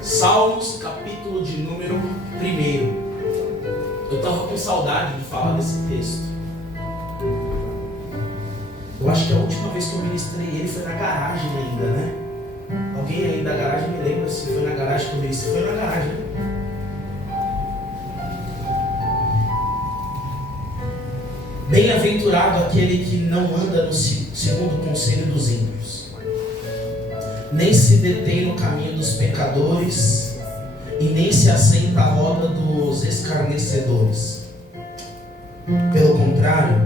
Salmos, capítulo de número 1. Eu estava com saudade de falar desse texto. Eu acho que a última vez que eu ministrei ele foi na garagem ainda, né? Alguém aí da garagem me lembra se foi na garagem que eu ministrei? Foi na garagem, né? Bem-aventurado aquele que não anda no segundo o conselho dos ímpios, nem se detém no caminho dos pecadores, e nem se assenta à roda dos escarnecedores. Pelo contrário,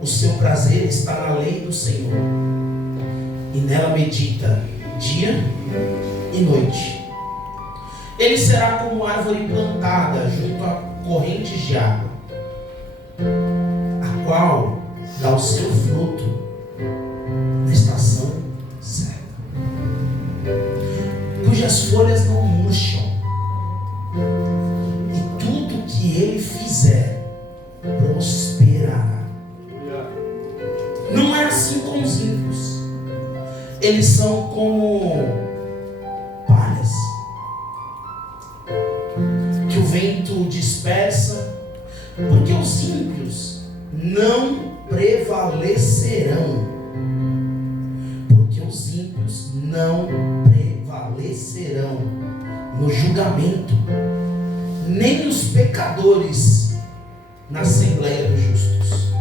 o seu prazer está na lei do Senhor, e nela medita dia e noite. Ele será como árvore plantada junto a correntes de água, a qual dá o seu fruto na estação certa, cujas folhas não murcham, e tudo que ele fizer prosperará. Não é assim com os ímpios. Eles são como palhas que o vento dispersa, porque os ímpios não prevalecerão. Porque os ímpios não prevalecerão no julgamento, nem os pecadores na assembleia dos justos.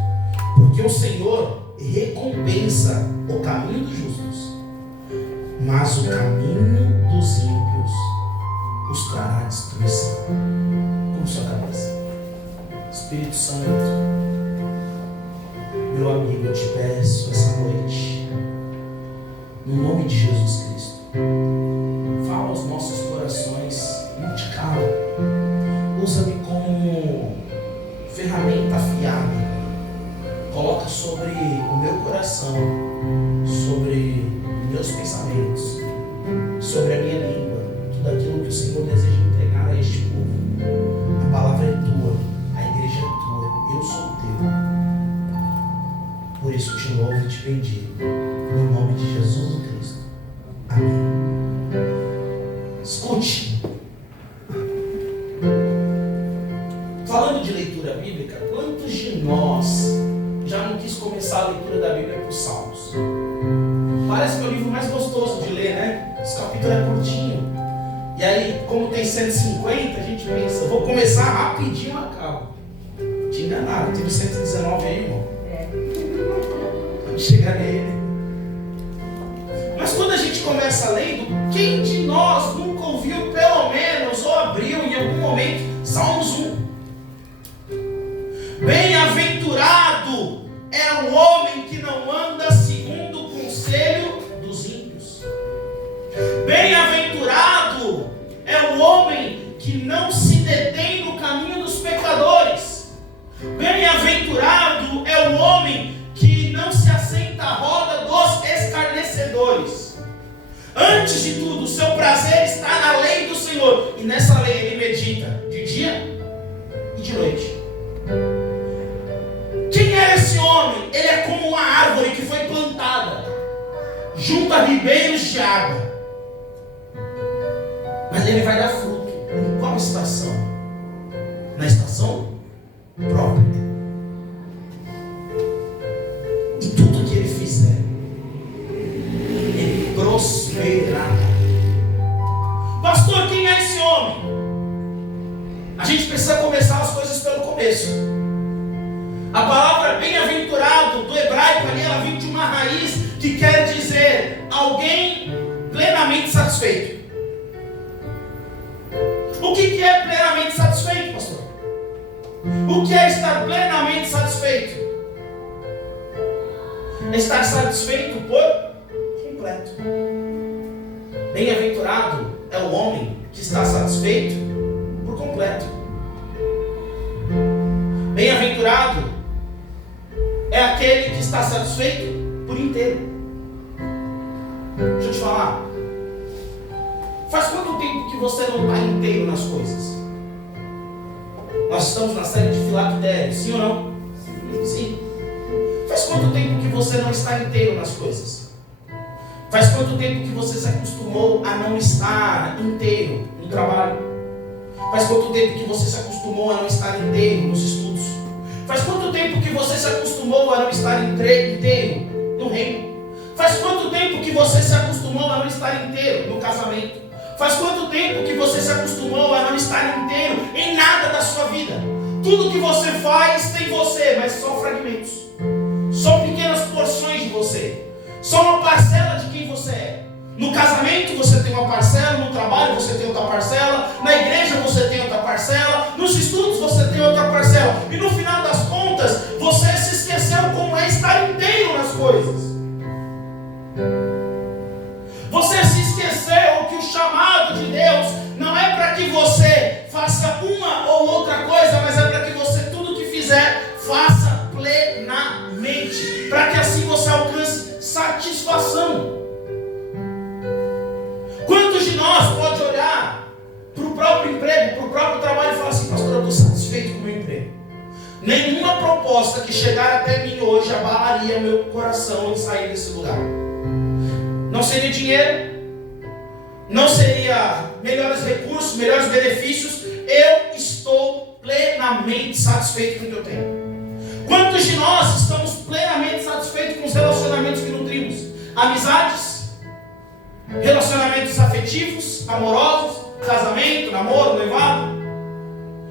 Porque o Senhor recompensa o caminho dos justos, mas o caminho dos ímpios os trará destruição. Como sua cabeça. Espírito Santo, meu amigo, eu te peço essa noite, no nome de Jesus Cristo, fala aos nossos corações, não te cala, usa-me como ferramenta afiada, coloca sobre o meu coração, sobre meus pensamentos, sobre a minha língua, tudo aquilo que o Senhor deseja entregar a este povo. A palavra é tua, a igreja é tua, eu sou teu. Por isso te louvo e te bendigo, no nome de Jesus Cristo. Amém. Escute. Falando de leitura bíblica, quantos de nós já não quis começar a leitura da Bíblia por Salmos? Parece que é o livro mais gostoso de ler, né? Esse capítulo é curtinho. E aí, como tem 150, a gente pensa, vou começar rapidinho e acabo. Te enganaram, teve 119 aí, irmão. Vamos chegar nele. Mas quando a gente começa lendo, quem de nós nunca ouviu pelo menos, ou abriu em algum momento, Salmos 1? Bem-aventurado é o homem que não anda segundo o conselho dos ímpios. Bem-aventurado é o homem que não se detém no caminho dos pecadores. Bem-aventurado é o homem que não se assenta à roda dos escarnecedores. Antes de tudo, o seu prazer está na lei do Senhor, e nessa lei ele medita de dia e de noite. Quem é esse homem? Ele é como uma árvore que foi plantada junto a ribeiros de água. Mas ele vai dar fruto. Em qual estação? Na estação própria. E tudo que ele fizer, ele prosperará. Pastor, quem é esse homem? A gente precisa começar as coisas pelo começo. A palavra bem-aventurado do hebraico ali, ela vem de uma raiz que quer dizer alguém plenamente satisfeito. O que é plenamente satisfeito, pastor? O que é estar plenamente satisfeito? Estar satisfeito por completo. Bem-aventurado é o homem que está satisfeito por completo. Bem-aventurado é aquele que está satisfeito por inteiro. Deixa eu te falar. Faz quanto tempo que você não está inteiro nas coisas? Nós estamos na série de Filactério, sim ou não? Sim. Faz quanto tempo que você não está inteiro nas coisas? Faz quanto tempo que você se acostumou a não estar inteiro no trabalho? Faz quanto tempo que você se acostumou a não estar inteiro nos estudos? Faz quanto tempo que você se acostumou a não estar inteiro no reino? Faz quanto tempo que você se acostumou a não estar inteiro no casamento? Faz quanto tempo que você se acostumou a não estar inteiro em nada da sua vida? Tudo que você faz tem você, mas são fragmentos. São pequenas porções de você. Só uma parcela de quem você é. No casamento você tem uma parcela, no trabalho você tem outra parcela, na igreja você tem outra parcela, nos estudos você tem outra parcela. E no final das contas, você se esqueceu como é estar inteiro nas coisas. Você se esqueceu que o chamado de Deus não é para que você faça uma ou outra coisa, mas é para que você tudo que fizer, faça plenamente, para que assim você alcance satisfação. Quantos de nós pode olhar para o próprio emprego, para o próprio trabalho e falar assim: pastor, eu estou satisfeito com o meu emprego. Nenhuma proposta que chegar até mim hoje abalaria meu coração em sair desse lugar. Não seria dinheiro, não seria melhores recursos, melhores benefícios. Eu estou plenamente satisfeito com o que eu tenho. Quantos de nós estamos plenamente satisfeitos com os relacionamentos que nutrimos? Amizades, relacionamentos afetivos, amorosos, casamento, namoro, noivado,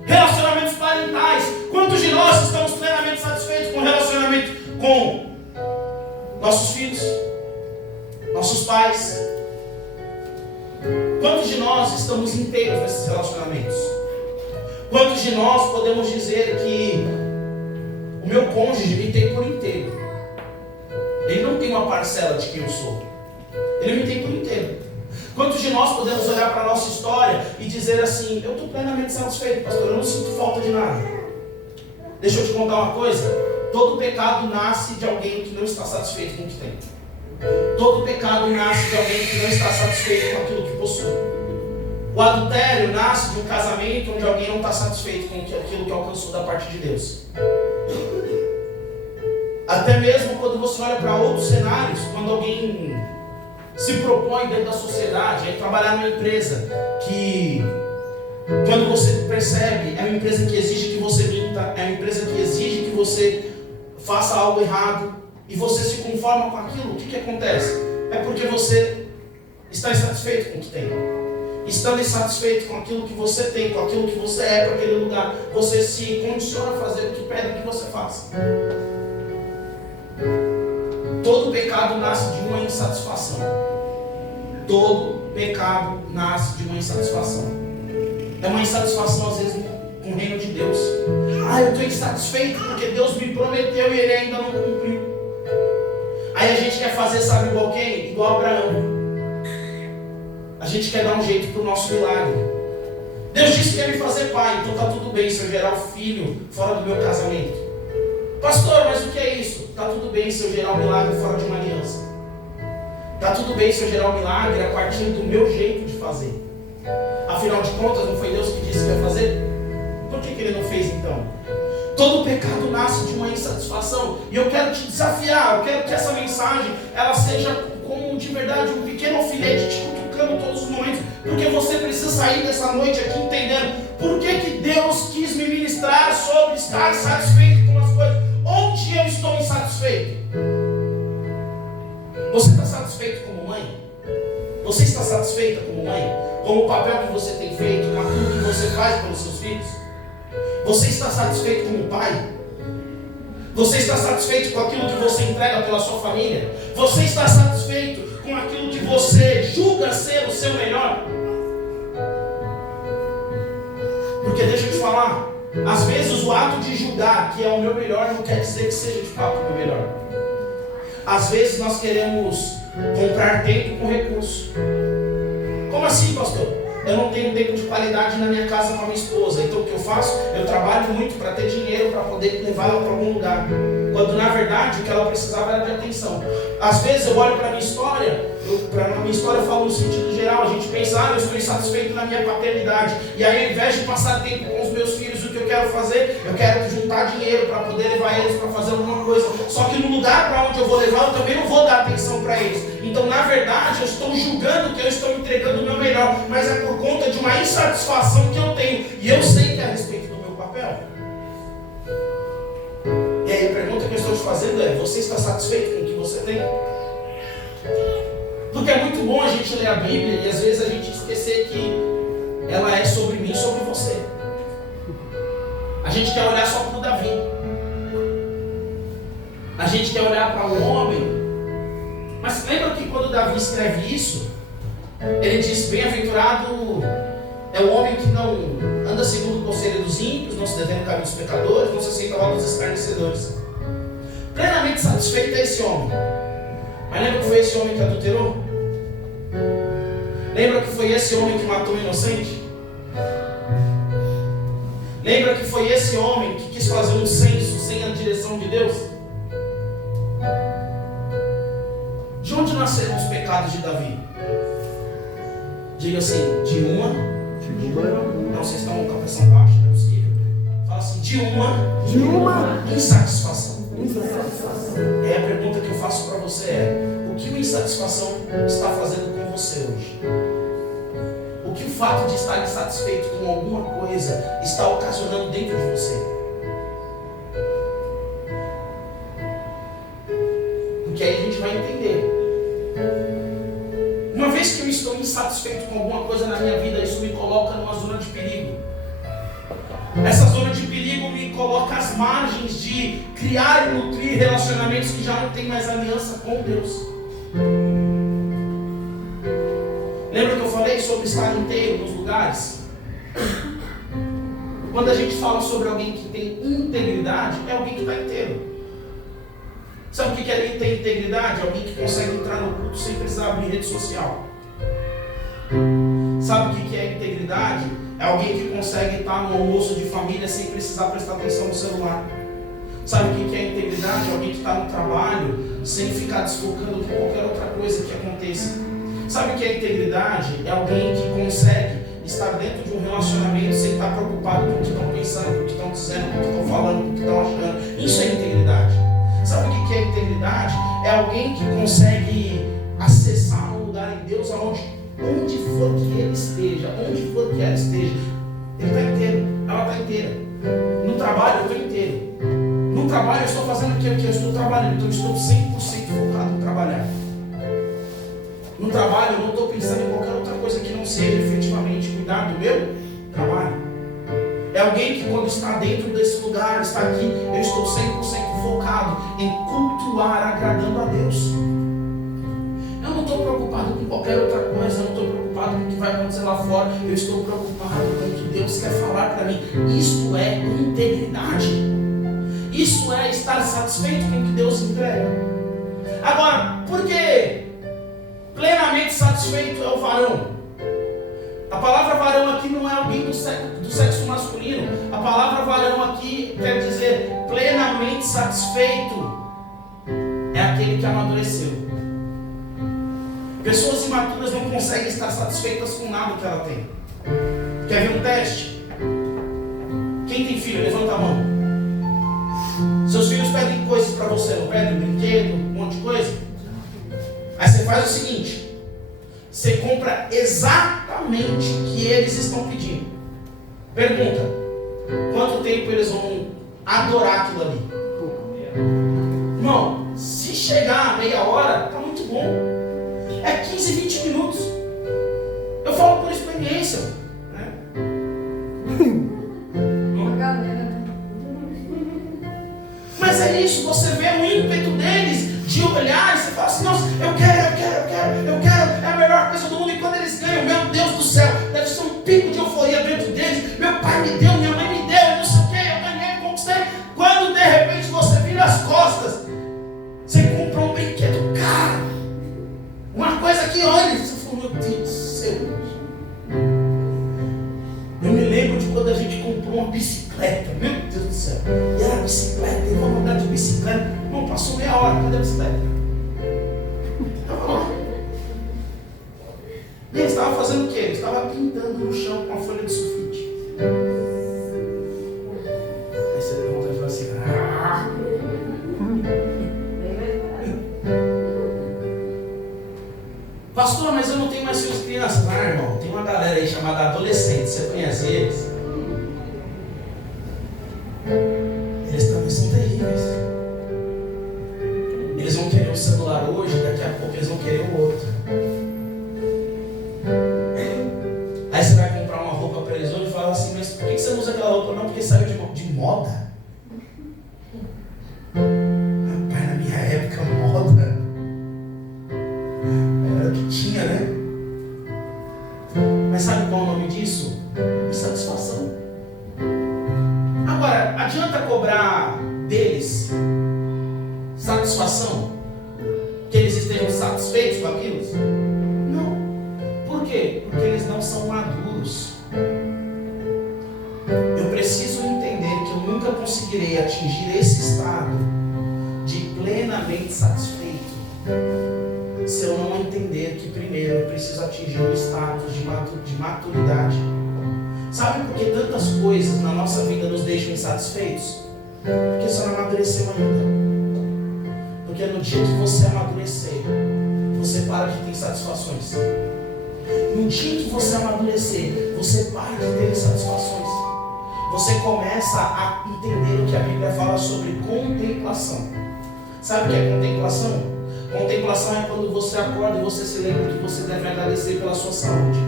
relacionamentos parentais. Quantos de nós estamos plenamente satisfeitos com o relacionamento com nossos filhos, nossos pais? Quantos de nós estamos inteiros nesses relacionamentos? Quantos de nós podemos dizer que o meu cônjuge me tem por inteiro? Ele não tem uma parcela de quem eu sou. Ele me tem por inteiro. Quantos de nós podemos olhar para a nossa história e dizer assim: eu estou plenamente satisfeito, pastor, eu não sinto falta de nada. Deixa eu te contar uma coisa. Todo pecado nasce de alguém que não está satisfeito com o que tem. Todo pecado nasce de alguém que não está satisfeito com aquilo que possui. O adultério nasce de um casamento onde alguém não está satisfeito com aquilo que alcançou da parte de Deus. Até mesmo quando você olha para outros cenários, quando alguém se propõe dentro da sociedade, é trabalhar numa empresa que, quando você percebe, é uma empresa que exige que você minta, é uma empresa que exige que você faça algo errado, e você se conforma com aquilo, o que acontece? É porque você está insatisfeito com o que tem. Estando insatisfeito com aquilo que você tem, com aquilo que você é para aquele lugar, você se condiciona a fazer o que pedem que você faça. Todo pecado nasce de uma insatisfação. Todo pecado nasce de uma insatisfação. É uma insatisfação às vezes com o reino de Deus. Eu estou insatisfeito porque Deus me prometeu e Ele ainda não cumpriu. Aí a gente quer fazer, sabe igual quem? Igual Abraão. A gente quer dar um jeito para o nosso milagre. Deus disse que ia me fazer pai, então está tudo bem se eu gerar um filho fora do meu casamento. Pastor, mas o que é isso? Está tudo bem se eu gerar um milagre fora de uma aliança. Está tudo bem se eu gerar um milagre a partir do meu jeito de fazer. Afinal de contas, não foi Deus que disse que ia fazer? Por que Ele não fez então? Todo pecado nasce de uma insatisfação. E eu quero te desafiar, eu quero que essa mensagem ela seja como de verdade um pequeno alfinete te cutucando todos os momentos. Porque você precisa sair dessa noite aqui entendendo por que Deus quis me ministrar sobre estar satisfeito com as coisas. Onde eu estou insatisfeito? Você está satisfeito como mãe? Você está satisfeita como mãe? Com o papel que você tem feito, com aquilo que você faz pelos seus filhos? Você está satisfeito como pai? Você está satisfeito com aquilo que você entrega pela sua família? Você está satisfeito com aquilo que você julga ser o seu melhor? Porque deixa eu te falar, às vezes o ato de julgar que é o meu melhor não quer dizer que seja de fato o meu melhor. Às vezes nós queremos comprar tempo com recurso. Como assim, pastor? Eu não tenho tempo de qualidade na minha casa com a minha esposa. Então o que eu faço? Eu trabalho muito para ter dinheiro, para poder levá-la para algum lugar. Quando na verdade o que ela precisava era de atenção. Às vezes eu olho para a minha história, eu falo no sentido geral. A gente pensa, eu estou insatisfeito na minha paternidade. E aí ao invés de passar tempo com os meus filhos, o que eu eu quero fazer, eu quero juntar dinheiro para poder levar eles para fazer alguma coisa. Só que no lugar para onde eu vou levar, eu também não vou dar atenção para eles. Então, na verdade, eu estou julgando que eu estou entregando o meu melhor, mas é por conta de uma insatisfação que eu tenho. E eu sei que é a respeito do meu papel. E aí a pergunta que eu estou te fazendo é: você está satisfeito com o que você tem? Porque é muito bom a gente ler a Bíblia e às vezes a gente esquecer que ela é sobre mim e sobre você. A gente quer olhar só para o Davi. A gente quer olhar para o homem. Mas lembra que quando Davi escreve isso, ele diz: bem-aventurado é o homem que não anda segundo o conselho dos ímpios, não se detém no caminho dos pecadores, não se assenta ao lado dos escarnecedores. Plenamente satisfeito é esse homem. Mas lembra que foi esse homem que adulterou? Lembra que foi esse homem que matou o inocente? Lembra que foi esse homem que quis fazer um censo sem a direção de Deus? De onde nasceram os pecados de Davi? Diga assim: de uma. Não, vocês estão com a pressão baixa, não é possível. Fala assim: de uma insatisfação. E aí a pergunta que eu faço para você é: o que uma insatisfação está fazendo com você hoje? O que o fato de estar insatisfeito com alguma coisa está ocasionando dentro de você? Porque aí a gente vai entender. Uma vez que eu estou insatisfeito com alguma coisa na minha vida, isso me coloca numa zona de perigo. Essa zona de perigo me coloca às margens de criar e nutrir relacionamentos que já não tem mais aliança com Deus. Lembra que eu falei sobre estar inteiro nos lugares? Quando a gente fala sobre alguém que tem integridade, é alguém que está inteiro. Sabe o que é ter integridade? Alguém que consegue entrar no culto sem precisar abrir rede social. Sabe o que é integridade? É alguém que consegue estar no almoço de família sem precisar prestar atenção no celular. Sabe o que é integridade? É alguém que está no trabalho sem ficar desfocando com qualquer outra coisa que aconteça. Sabe o que é integridade? É alguém que consegue estar dentro de um relacionamento sem estar preocupado com o que estão pensando, com o que estão dizendo, com o que estão falando, com o que estão achando. Isso é integridade. Sabe o que é integridade? É alguém que consegue acessar um lugar em Deus onde for que ele esteja, onde for que ela esteja, ele está inteiro, ela está inteira. No trabalho eu estou inteiro. No trabalho eu estou fazendo aquilo que eu estou trabalhando, então eu estou 100% focado em trabalhar. No trabalho eu não estou pensando em qualquer outra coisa que não seja efetivamente cuidar do meu trabalho. É alguém que quando está dentro desse lugar, está aqui, eu estou 100% focado em cultuar agradando a Deus. Eu não estou preocupado com qualquer outra coisa, eu não estou preocupado com o que vai acontecer lá fora, eu estou preocupado com o que Deus quer falar para mim. Isto é integridade. Isso é estar satisfeito com o que Deus entrega. Agora, por que plenamente satisfeito é o varão? A palavra varão aqui não é alguém do sexo masculino. A palavra varão aqui quer dizer plenamente satisfeito. É aquele que amadureceu. Pessoas imaturas não conseguem estar satisfeitas com nada que ela tem. Quer ver um teste? Quem tem filho, levanta a mão. Seus filhos pedem coisas para você, não pedem brinquedo, um monte de coisa? Aí você faz o seguinte: você compra exatamente o que eles estão pedindo. Pergunta: quanto tempo eles vão adorar aquilo ali? Irmão, se chegar a meia hora, tá muito bom. É 15, 20 minutos. Eu falo por experiência, né? Mas é isso, você vê o ímpeto deles de olhar e você fala assim: nossa, eu quero, é a melhor coisa do mundo. E quando eles ganham, meu Deus do céu, deve ser um pico de euforia dentro deles. Meu pai me deu, minha mãe me deu, não sei o que, eu ganhei, conquistei. Quando de repente você vira as costas, você compra um brinquedo caro, uma coisa que olha, você fala: meu Deus do céu. Eu me lembro de quando a gente comprou uma bicicleta, meu Deus do céu. E era bicicleta, e vamos andar de bicicleta. Não, passou meia hora, cadê a bicicleta? Estava lá. E ele estava fazendo o quê? Ele estava pintando no chão com a folha de sulfite. Pastor, mas eu não tenho mais filhos crianças. Ah, irmão, tem uma galera aí chamada adolescente, você conhece eles? Eles também são terríveis. Eles vão querer um celular hoje, daqui a pouco eles vão querer o outro. Aí você vai comprar uma roupa para eles hoje e fala assim, mas por que você não usa aquela roupa? Não, porque saiu de moda. Rapaz, na minha época, moda era o que tinha, né? Mas sabe qual é o nome disso? Insatisfação. Agora, adianta cobrar deles satisfação? Que eles estejam satisfeitos com aquilo? Não. Por quê? Porque eles não são maduros. Eu preciso entender que eu nunca conseguirei atingir esse estado de plenamente satisfeito se eu não entender que primeiro eu preciso atingir um status de maturidade. Sabe por que tantas coisas na nossa vida nos deixam insatisfeitos? Porque você não amadureceu ainda. Porque no dia que você amadurecer, você para de ter insatisfações. No dia que você amadurecer, você para de ter insatisfações. Você começa a entender o que a Bíblia fala sobre contemplação. Sabe o que é contemplação? Contemplação é quando você acorda e você se lembra que você deve agradecer pela sua saúde.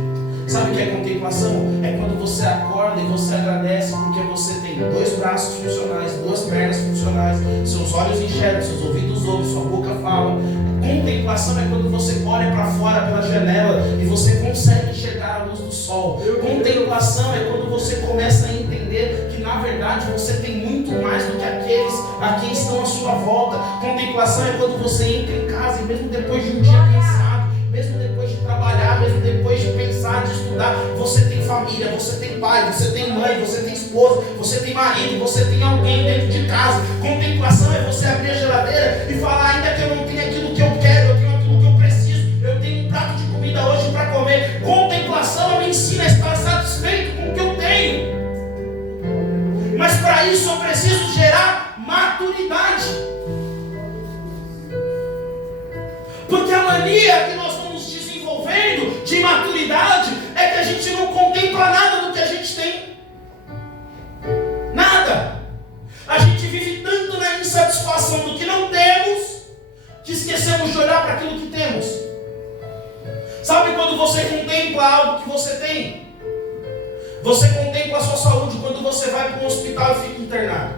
Sabe o que é contemplação? É quando você acorda e você agradece porque você tem 2 braços funcionais, 2 pernas funcionais, seus olhos enxergam, seus ouvidos ouvem, sua boca fala. Contemplação é quando você olha para fora pela janela e você consegue enxergar a luz do sol. Contemplação é quando você começa a entender que na verdade você tem muito mais do que aqueles a quem estão à sua volta. Contemplação é quando você entra em casa e mesmo depois de um dia cansado, mesmo depois de trabalhar, mesmo depois de pensar, de estudar, você tem família, você tem pai, você tem mãe, você tem esposa, você tem marido, você tem alguém dentro de casa. Contemplação é você abrir a geladeira e falar, ainda que eu não tenha aquilo que eu quero, eu tenho aquilo que eu preciso, eu tenho um prato de comida hoje para comer. Contemplação me ensina a estar satisfeito com o que eu tenho. Mas para isso eu preciso gerar maturidade. Porque a mania que nós vamos desenvolvendo de maturidade é que a gente não contempla nada do que a gente tem. Nada. A gente vive tanto na insatisfação do que não temos, que esquecemos de olhar para aquilo que temos. Sabe quando você contempla algo que você tem? Você contempla a sua saúde quando você vai para um hospital e fica internado.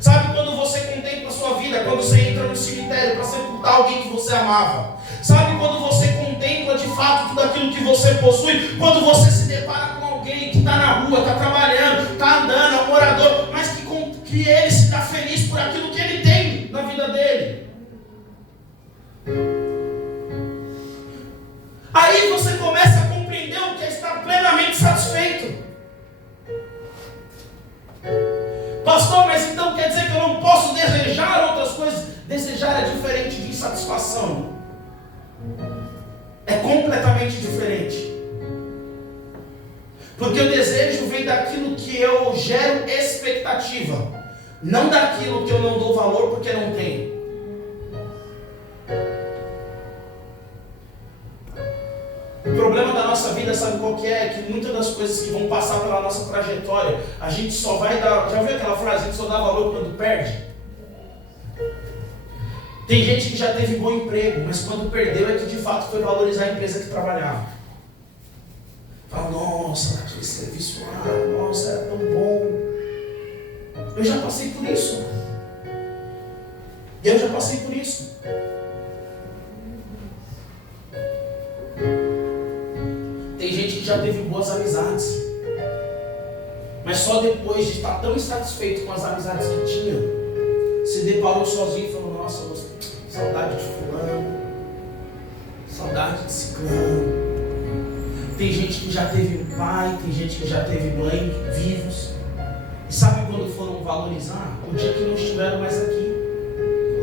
Sabe quando você contempla a sua vida? Quando você entra no cemitério para sepultar alguém que você amava. Sabe quando você contempla de fato tudo aquilo que você possui? Quando você se depara com alguém que está na rua, está trabalhando, está andando, é um morador, mas que ele se dá feliz por aquilo que ele tem na vida dele. Aí você começa a compreender o que é estar plenamente satisfeito. Pastor, mas então quer dizer que eu não posso desejar outras coisas? Desejar é diferente de insatisfação. É completamente diferente. Porque o desejo vem daquilo que eu gero expectativa, não daquilo que eu não dou valor porque não tenho. O problema da nossa vida, sabe qual que é? Que muitas das coisas que vão passar pela nossa trajetória, a gente só vai dar... Já ouviu aquela frase? A gente só dá valor quando perde? Tem gente que já teve bom emprego, mas quando perdeu é que de fato foi valorizar a empresa que trabalhava. Fala, nossa, aquele serviço lá, nossa, era tão bom. Eu já passei por isso. Eu já passei por isso. Tem gente que já teve boas amizades, mas só depois de estar tão insatisfeito com as amizades que tinha, se deparou sozinho e falou, nossa, saudade de fulano, saudade de ciclano. Tem gente que já teve um pai, tem gente que já teve mãe vivos. E sabe quando foram valorizar? O dia que não estiveram mais aqui.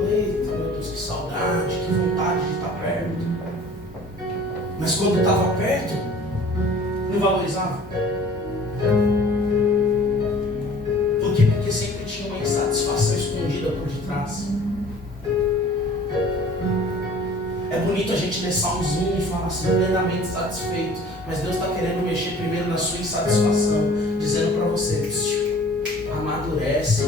Eita, meu Deus, que saudade, que vontade de estar perto. Mas quando estava perto, não valorizava. Por quê? Porque sempre tinha uma insatisfação escondida por detrás. É bonito a gente ler Salmos 1 e falar assim, plenamente satisfeito. Mas Deus está querendo mexer primeiro na sua insatisfação, dizendo para você, amadurece.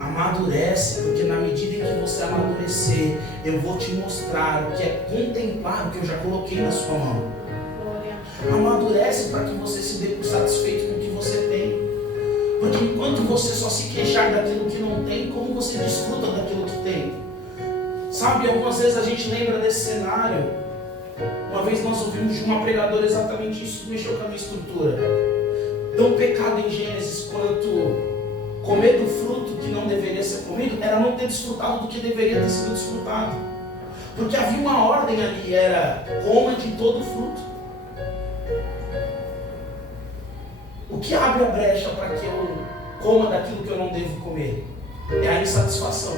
Amadurece, porque na medida em que você amadurecer, eu vou te mostrar o que é contemplar o que eu já coloquei na sua mão. Amadurece para que você se dê por satisfeito com o que você tem. Porque enquanto você só se queixar daquilo que não tem, como você desfruta daquilo que tem? Sabe, algumas vezes a gente lembra desse cenário. Uma vez nós ouvimos de uma pregadora exatamente isso, que mexeu com a minha estrutura. Tão pecado em Gênesis quanto comer do fruto que não deveria ser comido, era não ter desfrutado do que deveria ter sido desfrutado. Porque havia uma ordem ali, era coma de todo fruto. O que abre a brecha para que eu coma daquilo que eu não devo comer? É a insatisfação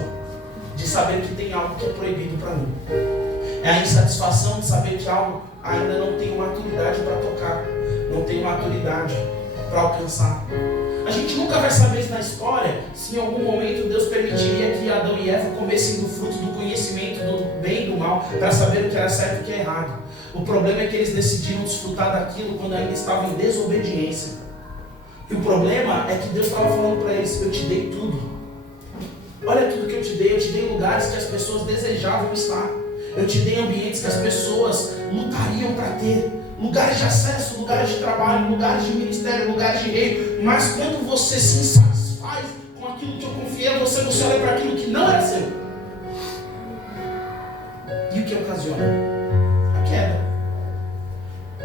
de saber que tem algo que é proibido para mim. É a insatisfação de saber que algo ainda não tenho maturidade para tocar, não tenho maturidade para alcançar. A gente nunca vai saber isso na história, se em algum momento Deus permitiria que Adão e Eva comessem do fruto do conhecimento do bem e do mal, para saber o que era certo e o que é errado. O problema é que eles decidiram desfrutar daquilo quando ainda estavam em desobediência. E o problema é que Deus estava falando para eles, eu te dei tudo. Olha tudo que eu te dei lugares que as pessoas desejavam estar. Eu te dei ambientes que as pessoas lutariam para ter. Lugares de acesso, lugares de trabalho, lugares de ministério, lugares de reino. Mas quando você se insatisfaz com aquilo que eu confiei a você, você olha para aquilo que não era seu. E o que ocasiona? A queda.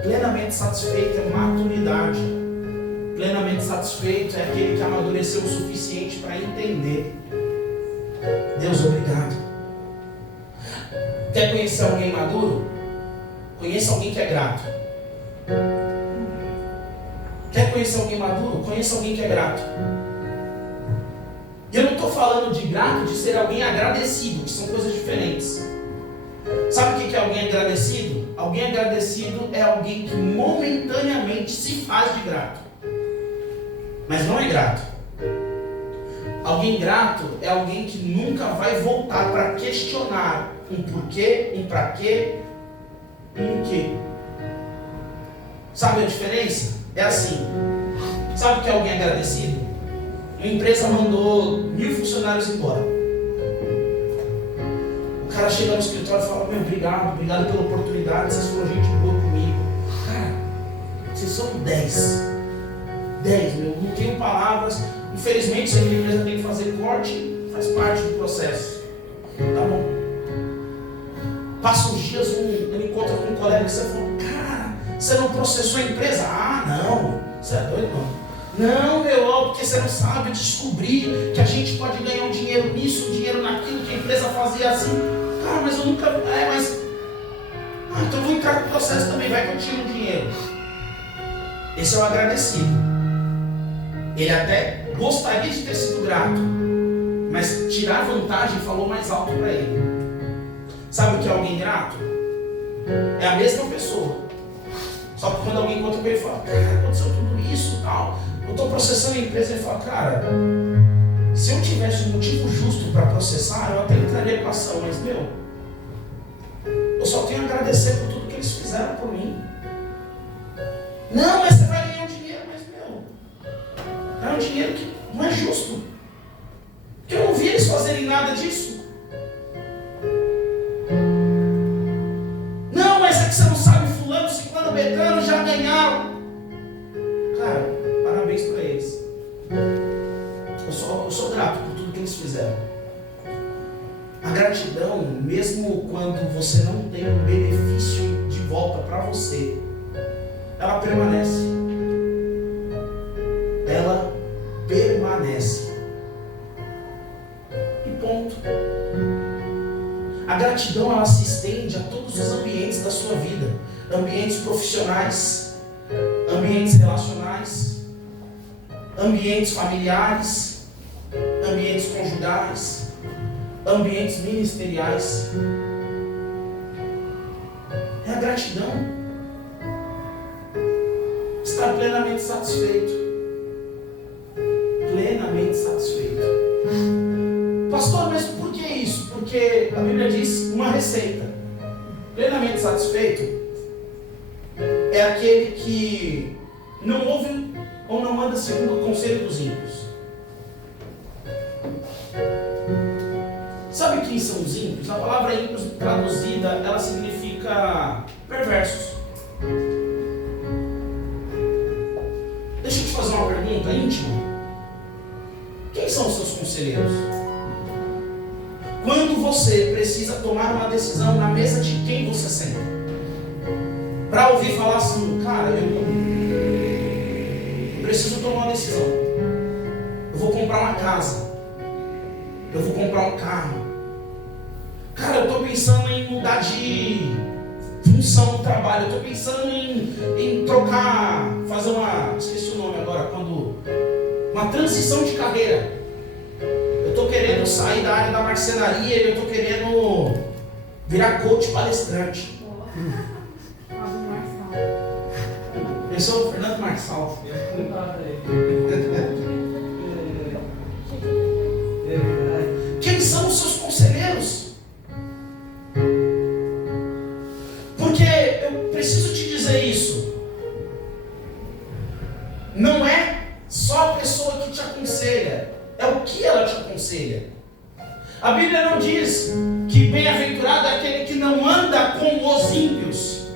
Plenamente satisfeito é maturidade. Plenamente satisfeito é aquele que amadureceu o suficiente para entender. Deus, obrigado. Quer conhecer alguém maduro? Conheça alguém que é grato. Quer conhecer alguém maduro? Conheça alguém que é grato. E eu não estou falando de grato, de ser alguém agradecido, que são coisas diferentes. Sabe o que é alguém agradecido? Alguém agradecido é alguém que momentaneamente se faz de grato, mas não é grato. Alguém grato é alguém que nunca vai voltar para questionar um porquê, um pra quê, um quê. Sabe a diferença? É assim. Sabe o que é alguém agradecido? Uma empresa mandou 1000 funcionários embora. O cara chega no escritório e fala, meu, obrigado pela oportunidade, vocês foram gente boa comigo. Cara, vocês são 10, meu, não tenho palavras. Infelizmente, se a minha empresa tem que fazer corte, faz parte do processo. Tá bom. Passa uns dias, um encontro com um colega e você fala, cara, você não processou a empresa? Ah, não, você é doido, não, meu, porque você não sabe, eu descobri que a gente pode ganhar um dinheiro nisso, um dinheiro naquilo, que a empresa fazia assim. Cara, mas eu nunca, então eu vou entrar com o processo também, vai que eu tiro o dinheiro. Esse é o agradecido. Ele até gostaria de ter sido grato, mas tirar vantagem falou mais alto para ele. Sabe o que é alguém grato? É a mesma pessoa. Só que quando alguém conta para ele e fala, cara, aconteceu tudo isso e tal, eu estou processando a empresa, ele fala, cara, se eu tivesse um motivo justo para processar, eu até entraria com ação, mas meu, eu só tenho a agradecer por tudo que eles fizeram por mim. Não, mas você vai ganhar um dinheiro, mas meu, é um dinheiro que não é justo. Porque eu não vi eles fazerem nada disso. Não, mas é que você não sabe, fulano, ciclano, betano já ganharam. Cara, parabéns para eles. Eu sou grato por tudo que eles fizeram. A gratidão, mesmo quando você não tem um benefício de volta para você, ela permanece. Ela permanece. E ponto. A gratidão, ela se estende a todos os ambientes da sua vida. Ambientes profissionais, ambientes relacionais, ambientes familiares, ambientes conjugais, ambientes ministeriais. É a gratidão. Estar plenamente satisfeito. Plenamente satisfeito. Pastor, mas por que isso? Porque a Bíblia diz diz uma receita. Plenamente satisfeito é aquele que não ouve ou não anda segundo o conselho dos ímpios. Sabe quem são os ímpios? A palavra ímpios traduzida, ela significa perversos. Deixa eu te fazer uma pergunta íntima. Quem são os seus conselheiros? Quando você precisa tomar uma decisão, na mesa de quem você senta? Para ouvir falar assim, cara, eu preciso tomar uma decisão. Eu vou comprar uma casa. Eu vou comprar um carro. Cara, eu estou pensando em mudar de função no trabalho. Eu estou pensando em trocar, fazer esqueci o nome agora, uma transição de carreira. Eu estou querendo sair da área da marcenaria e eu estou querendo virar coach palestrante. Eu sou o Fernando Marçal. Quem são os seus conselheiros? Porque eu preciso te dizer isso. Não é só a pessoa que te aconselha, é o que ela te aconselha. A Bíblia não diz que bem-aventurado é aquele que não anda com os ímpios.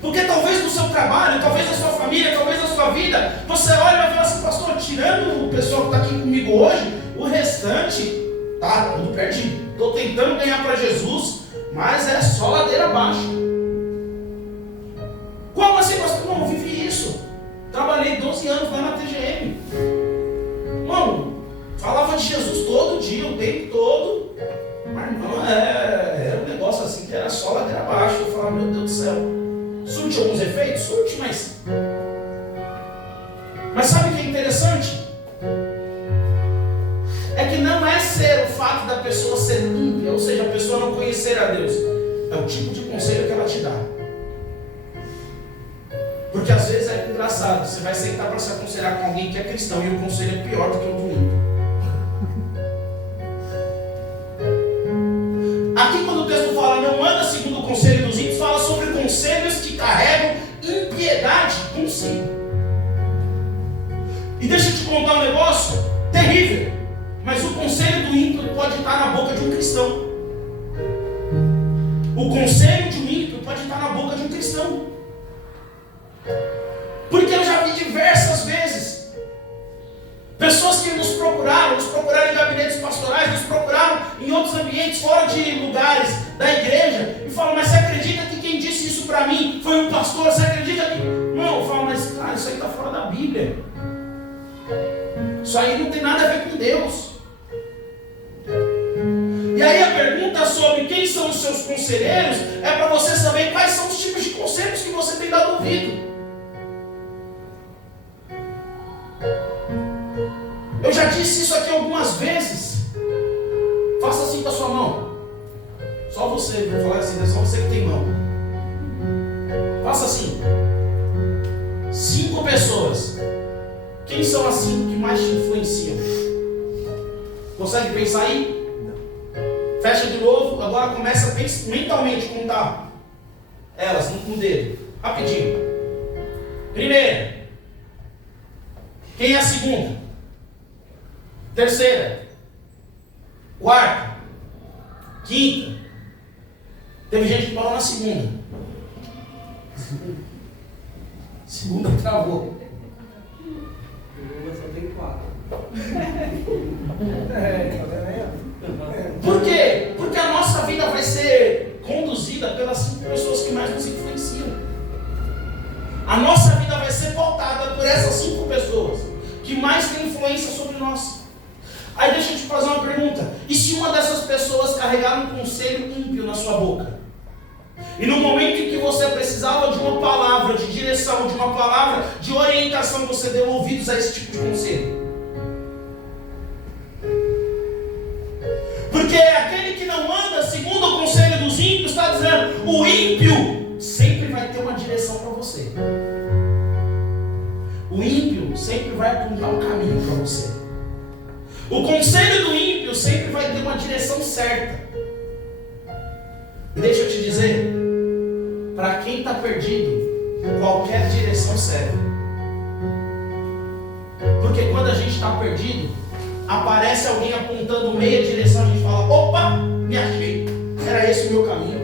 Porque talvez no seu trabalho, talvez na sua família, talvez na sua vida, você olha e vai falar assim, pastor, tirando o pessoal que está aqui comigo hoje, o restante tá tudo perdido. Estou tentando ganhar para Jesus, mas é só ladeira abaixo. Como assim, pastor? Não, eu vivi isso. Trabalhei 12 anos lá na TGM. Irmão, falava de Jesus todo dia, o tempo todo. Mas irmão, era um negócio assim que era só ladeira abaixo. Eu falava, meu Deus do céu. Surte alguns efeitos? Surte, mas sabe o que é interessante? É que não é ser o fato da pessoa ser ímpia, ou seja, a pessoa não conhecer a Deus. É o tipo de conselho que ela te dá. Porque às vezes é engraçado, você vai sentar para se aconselhar com alguém que é cristão e o conselho é pior do que o do ímpio. Aqui quando o texto fala não anda segundo o conselho dos ímpios, fala sobre conselhos que carregam impiedade consigo. E deixa eu te contar um negócio terrível, mas o conselho do ímpio pode estar na boca de um cristão. O conselho de um ímpio pode estar na boca de um cristão. Porque eu já vi diversas vezes pessoas que nos procuraram em gabinetes pastorais, nos procuraram em outros ambientes, fora de lugares da igreja, e falam, mas você acredita que quem disse isso para mim foi um pastor? Você acredita que... Não, eu falo, mas cara, isso aí está fora da Bíblia. Isso aí não tem nada a ver com Deus. E aí a pergunta sobre quem são os seus conselheiros é para você saber quais são os tipos de conselhos que você tem dado ouvido. Eu já disse isso aqui algumas vezes. Faça assim com a sua mão. Só você, vou falar assim, é só você que tem mão. Faça assim. 5 pessoas. Quem são as 5 que mais te influenciam? Consegue pensar aí? Fecha de novo. Agora começa a mentalmente contar elas no dedo. Rapidinho. Primeira. Quem é a segunda? Terceira, quarta, quinta. Teve gente que parou na segunda. Segunda travou. Só tem 4. Por quê? Porque a nossa vida vai ser conduzida pelas 5 pessoas que mais nos influenciam. A nossa vida vai ser pautada por essas 5 pessoas que mais têm influência sobre nós. Aí deixa eu te fazer uma pergunta. E se uma dessas pessoas carregar um conselho ímpio na sua boca? E no momento em que você precisava de uma palavra de direção, de uma palavra de orientação, você deu ouvidos a esse tipo de conselho? Porque aquele que não anda segundo o conselho dos ímpios está dizendo, o ímpio sempre vai ter uma direção para você. O ímpio sempre vai apontar um caminho para você. O conselho do ímpio sempre vai ter uma direção certa. E deixa eu te dizer, para quem está perdido, qualquer direção serve. Porque quando a gente está perdido, aparece alguém apontando meia direção, a gente fala, opa, me achei, era esse o meu caminho,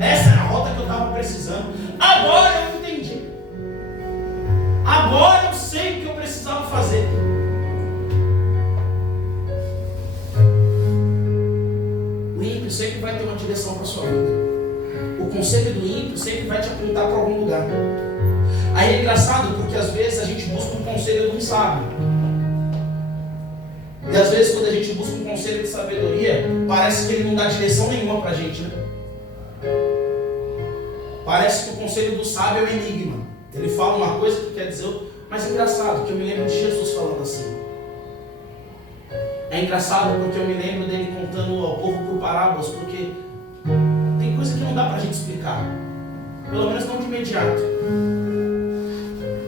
essa era a rota que eu estava precisando, agora eu entendi, agora eu sei o que eu precisava fazer. O ímpio sempre vai ter uma direção para a sua vida. O conselho do ímpio sempre vai te apontar para algum lugar. Aí é engraçado porque às vezes a gente busca um conselho de um sábio. E às vezes quando a gente busca um conselho de sabedoria, parece que ele não dá direção nenhuma para a gente, né? Parece que o conselho do sábio é um enigma. Ele fala uma coisa que quer dizer, mas é engraçado que eu me lembro de Jesus falando assim. É engraçado porque eu me lembro dele contando ao povo por parábolas, porque tem coisa que não dá para a gente explicar, pelo menos não de imediato.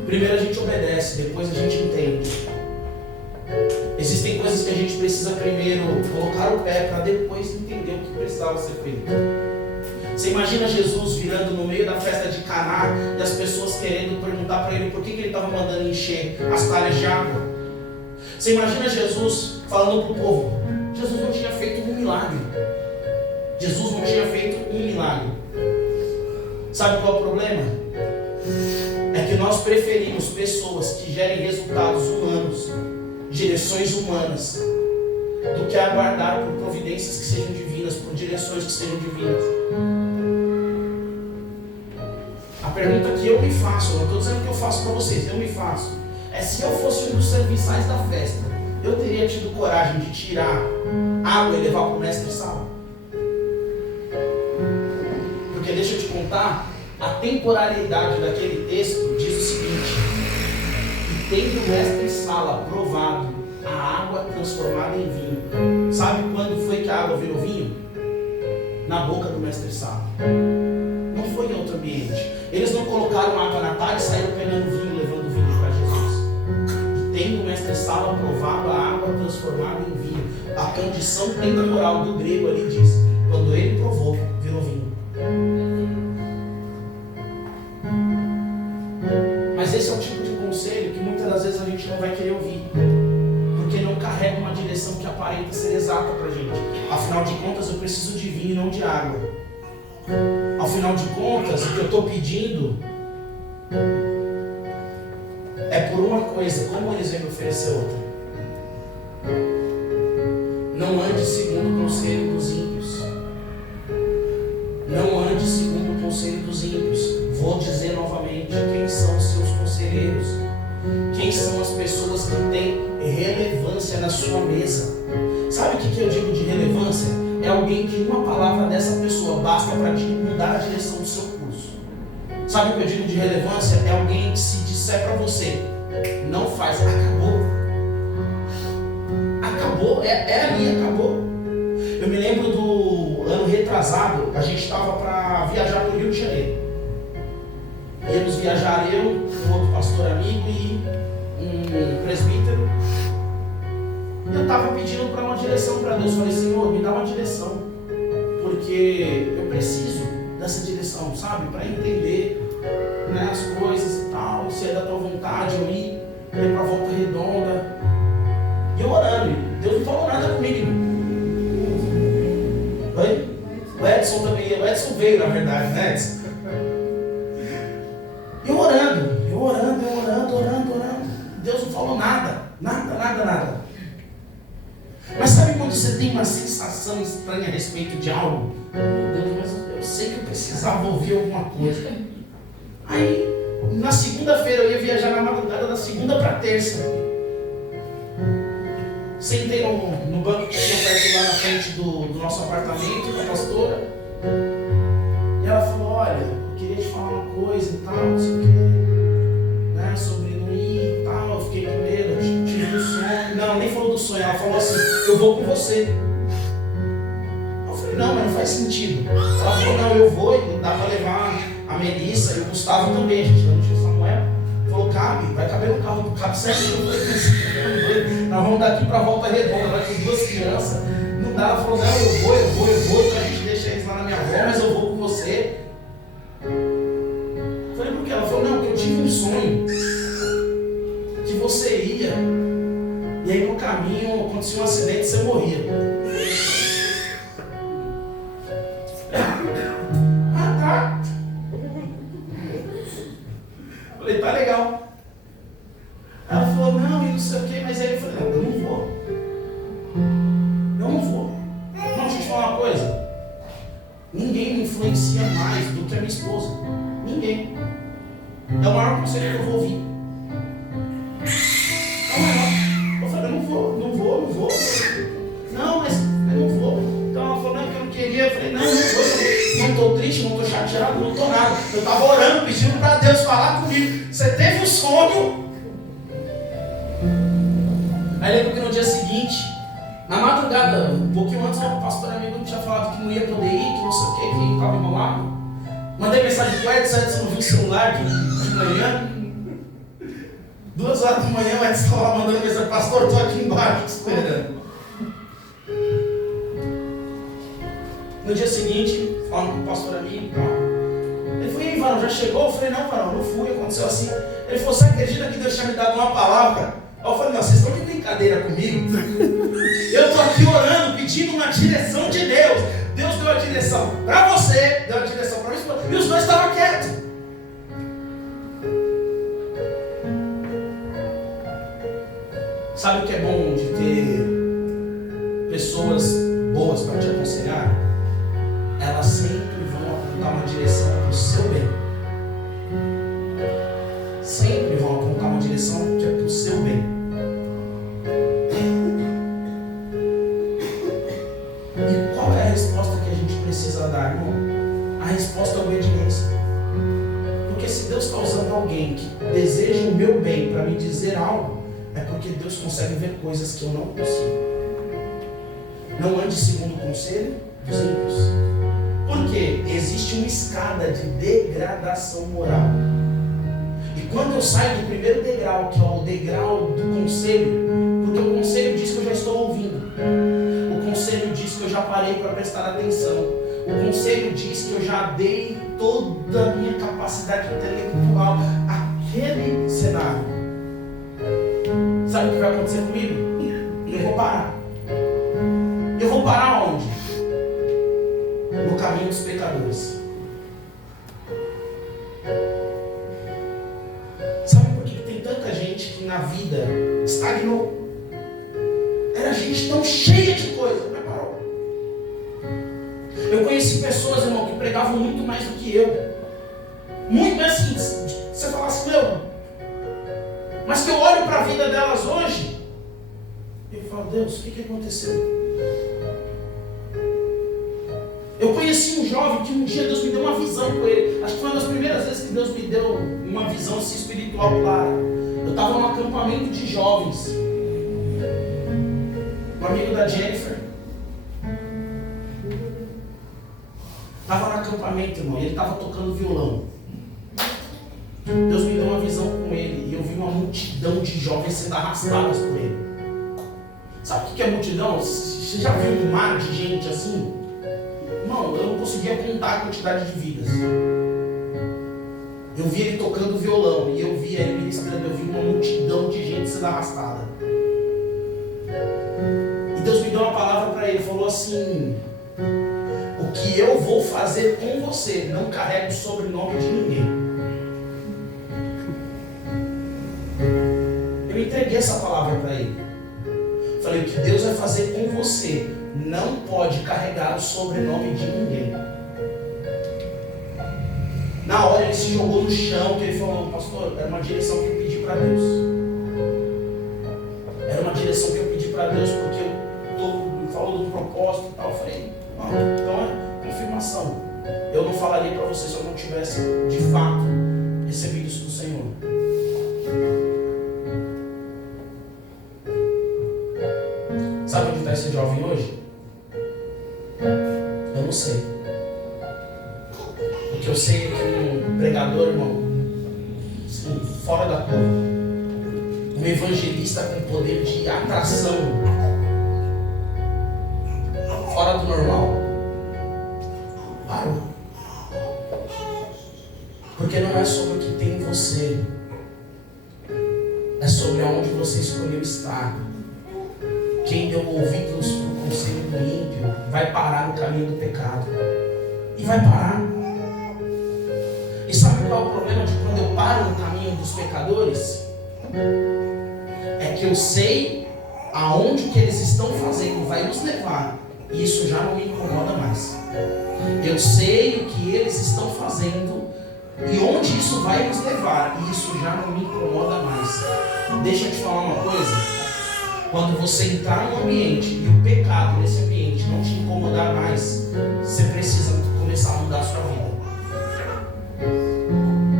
Primeiro a gente obedece, depois a gente entende. Existem coisas que a gente precisa primeiro colocar o pé para depois entender o que precisava ser feito. Você imagina Jesus virando no meio da festa de Caná e as pessoas querendo perguntar para ele por que ele estava mandando encher as talhas de água? Você imagina Jesus falando para o povo, Jesus não tinha feito um milagre. Jesus não tinha feito um milagre. Sabe qual é o problema? É que nós preferimos pessoas que gerem resultados humanos, direções humanas, do que aguardar por providências que sejam divinas, por direções que sejam divinas. A pergunta que eu me faço, eu não estou dizendo que eu faço para vocês, eu me faço, é se eu fosse um dos serviçais da festa, eu teria tido coragem de tirar água e levar para o mestre sala? Porque deixa eu te contar, a temporalidade daquele texto diz o seguinte: e tendo o mestre sala provado a água transformada em vinho. Sabe quando foi que a água virou vinho? Na boca do mestre sala. Não foi em outro ambiente. Eles não colocaram água na talha e saíram pegando vinho, levando vinho para Jesus. E tendo o mestre sala provado a água transformada em vinho. A condição temporal do grego ali diz: quando ele provou, virou vinho. Mas esse é o tipo de conselho que muitas das vezes a gente não vai querer ouvir, porque não carrega uma direção que aparenta ser exata para a gente. Afinal de contas, eu preciso de vinho e não de água. Afinal de contas, o que eu estou pedindo é por uma coisa, como eles vêm me oferecer outra. Não ande segundo o conselho dos ímpios. Não ande segundo o conselho dos ímpios. Vou dizer novamente, quem são os seus conselheiros? Quem são as pessoas que têm relevância na sua mesa? Sabe o que eu digo de relevância? É alguém que uma palavra dessa pessoa basta para mudar a direção do seu curso. Sabe o que eu digo de relevância? É alguém que se disser para você, não faz, acabou. Acabou, é ali, acabou. Eu me lembro do ano retrasado, a gente estava para viajar para o Rio de Janeiro. Íamos viajar eu, um outro pastor amigo e um presbítero. Eu estava pedindo para uma direção para Deus. Falei, Senhor, me dá uma direção, porque eu preciso dessa direção, sabe? Para entender, né, as coisas e tal, se é da tua vontade, eu ir para a Volta Redonda. E eu orando, Deus não falou nada comigo. Oi? O Edson também, o Edson veio na verdade, né, Edson? Eu orando. Deus não falou nada. Mas sabe quando você tem uma sensação estranha a respeito de algo? Deus, mas eu sei que eu precisava ouvir alguma coisa. Aí, na segunda-feira, eu ia viajar na madrugada da segunda para terça. Sentei no banco que tinha perto lá na frente do nosso apartamento, com a pastora. E ela falou, olha, eu queria te falar uma coisa e tal, não sei o quê, né, sobre não ir e tal, eu fiquei com medo, tive um sonho. Não, nem falou do sonho, ela falou assim, eu vou com você. Eu falei, não, mas não faz sentido. Ela falou, não, eu vou, e dá para levar a Melissa e o Gustavo também, a gente não tinha Samuel. Falou, cabe, vai caber no carro, cabe certinho. Eu falei, nós vamos daqui para a Volta Redonda, vai com 2 crianças. Não dá, ela falou, não, eu vou, então a gente deixa eles lá na minha avó, mas eu vou Ah, tá. Falei, tá legal. Ela falou, não, e não sei o que, mas aí eu falei, não, eu não vou. Eu não vou. Não, deixa eu te falar uma coisa. Ninguém me influencia mais do que a minha esposa. Ninguém. É o maior conselho que eu vou ouvir. É o maior. Eu falei, eu não vou. Não, mas eu não vou. Então ela falou, não, que eu não queria. Eu falei, não vou. Não estou triste, não estou chateado, não estou nada. Eu estava orando, pedindo para Deus falar comigo. Você teve um sonho. Aí lembro que no dia seguinte, na madrugada, um pouquinho antes, o pastor amigo tinha falado que não ia poder ir, que não sei o que estava enrolado. Mandei mensagem pro Edson não viu o celular de manhã. 2 horas da manhã, o Edson estava lá mandando mensagem, pastor, estou aqui embaixo esperando. No dia seguinte, falando com o pastor amigo e tal. Ele falou, e aí, varão, já chegou? Eu falei, não, varão, não fui, aconteceu assim. Ele falou, você acredita que Deus tinha me dado uma palavra? Eu falei, não, vocês estão de brincadeira comigo? Eu estou aqui orando, pedindo uma direção de Deus. Deus deu a direção para você, deu a direção para mim, e os dois estavam quietos. Sabe o que é bom de ter pessoas boas para te aconselhar? Elas sempre vão apontar uma direção para o seu bem. Sempre vão apontar uma direção que é para o seu bem. E qual é a resposta que a gente precisa dar, irmão? A resposta é obediência. Porque se Deus está usando alguém que deseja o meu bem para me dizer algo, é porque Deus consegue ver coisas que eu não consigo. Não ande segundo o conselho dos ímpios. Porque existe uma escada de degradação moral. E quando eu saio do primeiro degrau, que é o degrau do conselho, porque o conselho diz que eu já estou ouvindo. O conselho diz que eu já parei para prestar atenção. O conselho diz que eu já dei toda a minha capacidade intelectual àquele cenário. Sabe o que vai acontecer comigo? Eu vou parar. Eu vou parar onde? No caminho dos pecadores. Sabe por que tem tanta gente que na vida estagnou? Era gente tão cheia de coisa, mas parou. Eu conheci pessoas, irmão, que pregavam muito mais do que eu. Muito assim, você fala assim, meu, mas que eu olho para a vida delas hoje, eu falo, Deus, o que aconteceu? Eu conheci um jovem que um dia Deus me deu uma visão com ele. Acho que foi uma das primeiras vezes que Deus me deu uma visão assim, espiritual clara. Eu estava num acampamento de jovens. Um amigo da Jennifer. Estava no acampamento, irmão, e ele estava tocando violão. Deus me deu uma visão com ele e eu vi uma multidão de jovens sendo arrastados por ele. Sabe o que é multidão? Você já viu um mar de gente assim? Irmão, eu não conseguia contar a quantidade de vidas. Eu vi ele tocando violão e eu vi ele ministrando, eu vi uma multidão de gente sendo arrastada. E Deus me deu uma palavra para ele, falou assim: o que eu vou fazer com você, não carrega o sobrenome de ninguém. Eu entreguei essa palavra para ele. Falei, o que Deus vai fazer com você não pode carregar o sobrenome de ninguém. Na hora ele se jogou no chão, que ele falou, pastor, era uma direção que eu pedi para Deus. Era uma direção que eu pedi para Deus, porque eu falou do propósito e tal. Eu falei, então é confirmação. Eu não falaria para você se eu não tivesse de fato recebido isso do Senhor. Sabe onde está esse jovem hoje? Eu não sei. O que eu sei é que um pregador, irmão, assim, fora da curva, um evangelista com poder de atração fora do normal, parou. Porque não é sobre o que tem em você, é sobre aonde você escolheu estar. Quem deu ouvidos para o conselho do ímpio vai parar no caminho do pecado. e vai parar. E sabe qual é o problema de quando eu paro no caminho dos pecadores? É que eu sei aonde o que eles estão fazendo vai nos levar, e isso já não me incomoda mais. Eu sei o que eles estão fazendo e onde isso vai nos levar, e isso já não me incomoda mais. Deixa eu te falar uma coisa: quando você entrar num ambiente e o pecado nesse ambiente não te incomodar mais, você precisa começar a mudar a sua vida.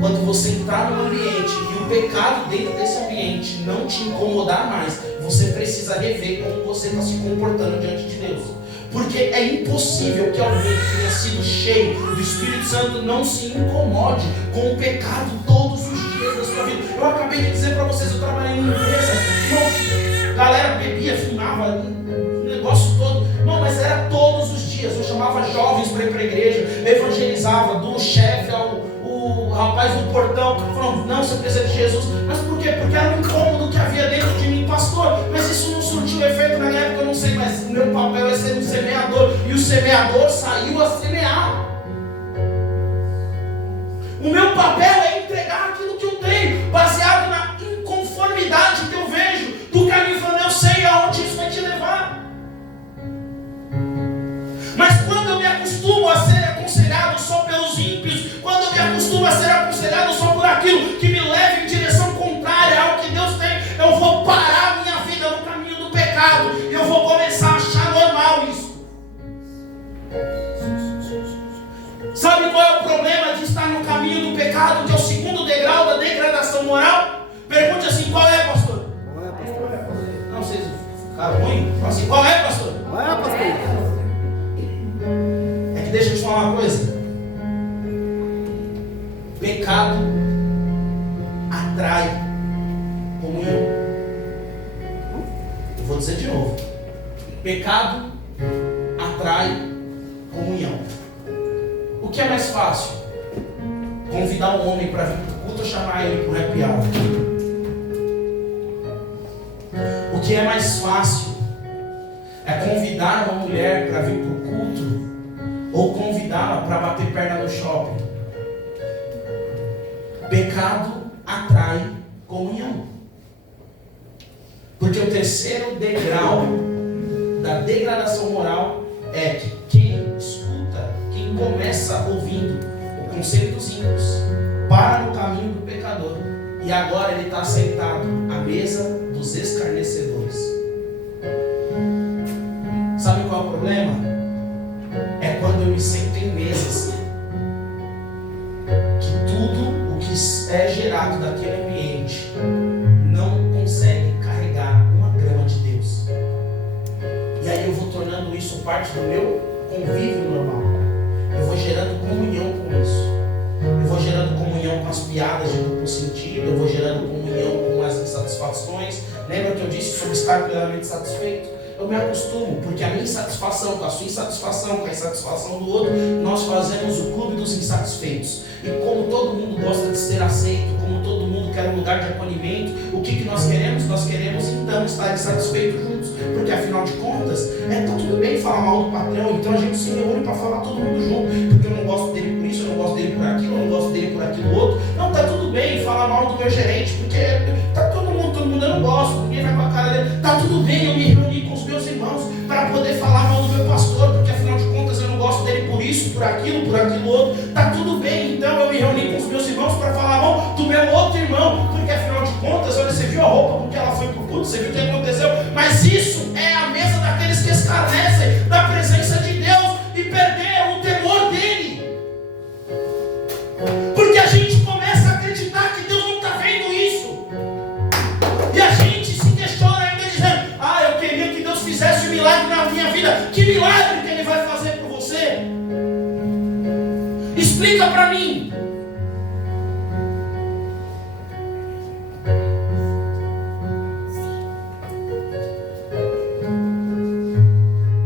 Quando você entrar num ambiente e o pecado dentro desse ambiente não te incomodar mais, você precisa rever como você está se comportando diante de Deus. Porque é impossível que alguém que tenha sido cheio do Espírito Santo não se incomode com o pecado todos os dias da sua vida. Eu acabei de dizer para vocês, eu trabalhei em uma empresa, a galera bebia, fumava, o negócio todo. Não, mas era todos os dias. Eu chamava jovens para ir para a igreja, evangelizava, do chefe ao rapaz do portão, falando, não, você precisa de Jesus. Mas por quê? Porque era um incômodo que havia dentro de mim, pastor. Mas isso não surtiu efeito na minha época, eu não sei, mas meu papel é ser um semeador. E o semeador saiu a semear. O meu papel é entregar aquilo que eu tenho, baseado na inconformidade que eu vejo do caminho, falando, eu sei aonde isso vai te levar. Mas quando eu me acostumo a ser aconselhado só pelos ímpios, quando eu me acostumo a ser aconselhado só por aquilo que me leva em direção contrária ao que Deus tem, eu vou parar a minha vida no caminho do pecado e eu vou começar a achar normal isso. Sabe qual é o problema de estar no caminho do pecado, que é o segundo degrau da degradação moral? Pergunte assim, qual é, pastor? Qual é, pastor? Não, vocês ficaram ruim? Fala assim, qual é, pastor? Qual é, pastor? É que deixa eu te falar uma coisa. Pecado atrai comunhão. Eu vou dizer de novo. Pecado atrai comunhão. O que é mais fácil? Convidar um homem para vir para o culto ou chamar ele para o happy hour? O que é mais fácil? É convidar uma mulher para vir para o culto ou convidá-la para bater perna no shopping? Pecado atrai comunhão. Porque o terceiro degrau da degradação moral é que quem escuta, quem começa ouvindo o conselho dos ímpios, para no caminho do pecador, e agora ele está sentado à mesa dos escarnecedores. Sabe qual é o problema? É quando eu me sento em mesas que tudo o que é gerado daquele ambiente não consegue carregar uma grama de Deus. E aí eu vou tornando isso parte do meu convívio normal. Eu vou gerando comunhão com isso. Eu vou gerando comunhão com as piadas de duplo sentido. Eu vou gerando comunhão com as insatisfações. Lembra que eu disse sobre estar plenamente satisfeito? Eu me acostumo, porque a minha insatisfação com a sua insatisfação, com a insatisfação do outro, nós fazemos o clube dos insatisfeitos. E como todo mundo gosta de ser aceito, como todo mundo quer um lugar de acolhimento, o que nós queremos? Nós queremos então estar insatisfeitos juntos, porque afinal de contas, tá tudo bem falar mal do patrão, então a gente se reúne para falar todo mundo junto, porque eu não gosto dele por isso, eu não gosto dele por aquilo, eu não gosto dele por aquilo outro. Não, tá tudo bem falar mal do meu gerente, porque tá todo mundo eu não gosto, ninguém vai com a cara dele. Tá tudo bem eu me reunir com os meus irmãos para poder falar mal do meu pastor, porque afinal de contas eu não gosto dele por isso, por aquilo outro. Tá tudo bem então eu me reuni com os meus irmãos para falar mal do meu outro irmão, porque afinal de contas, olha, você viu a roupa com que ela foi pro culto, você viu o que aconteceu. Mas isso é a mesa daqueles que escarnecem da presença de Deus e perderam o temor dele. Porque a gente começa a acreditar que Deus não está vendo isso. E a gente se questiona ainda dizendo, eu queria que Deus fizesse um milagre na minha vida. Que milagre que Ele vai fazer por você? Explica para mim.